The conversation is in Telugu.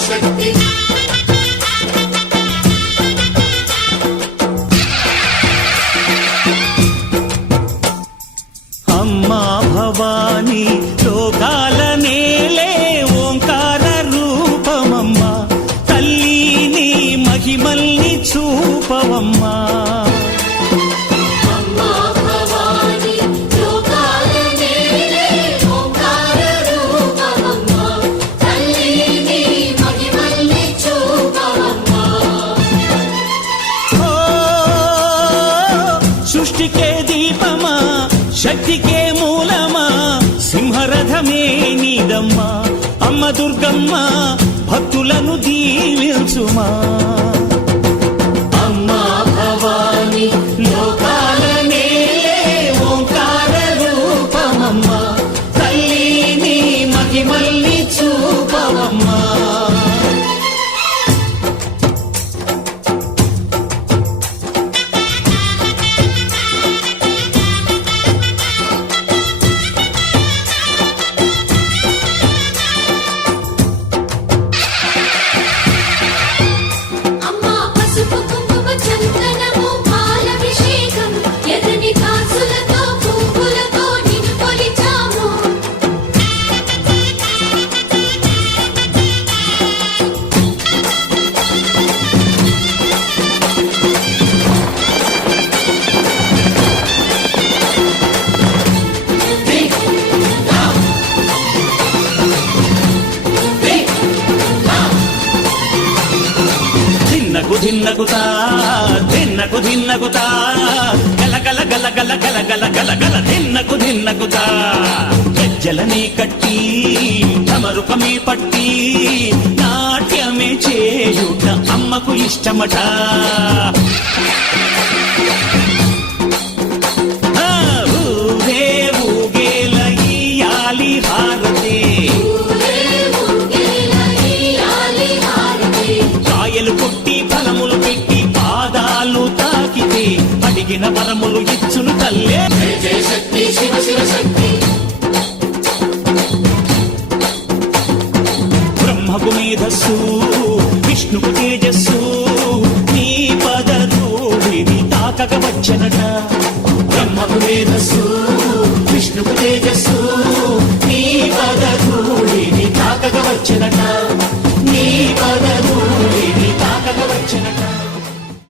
పరాశక్తి అమ్మా భవాని లోకాల నేలే ఓంకార రూపమమ్మా తల్లి నీ మహిమల్ని చూపవమ్మా సృష్టికే దీపమా శక్తికే మూలమా సింహరథమే నీదమ్మా అమ్మ దుర్గమ్మ భక్తులను దీవించుమా అమ్మా భవాని లోకాల నేలే ఓంకార రూపమమ్మా తల్లి నీ మహిమల్ని చూపవమ్మా ధిన్నకుతా ధిన్నకు ధిన్నకుతా గల గల గల గల గల గల గల గల ధిన్నకుతా గజ్జలనే కట్టి తమరుకమే పట్టి నాట్యమే చేయుట అమ్మకు ఇష్టమట ఊగే ఊగేల ఇయ్యాలి హారతి కాయలు కొట్టి ఫలములు పెట్టి పాదాలు తాకితే అడిగిన వరములు ఇచ్చును తల్లే జయ శక్తి శివ శివ శక్తి బ్రహ్మకు మేధస్సు విష్ణుకు తేజస్సు నీ పదధూళిని తాకక వచ్చనట బ్రహ్మకు మేధస్సు విష్ణుకు తేజస్సు నీ పదధూళిని తాకక వచ్చనట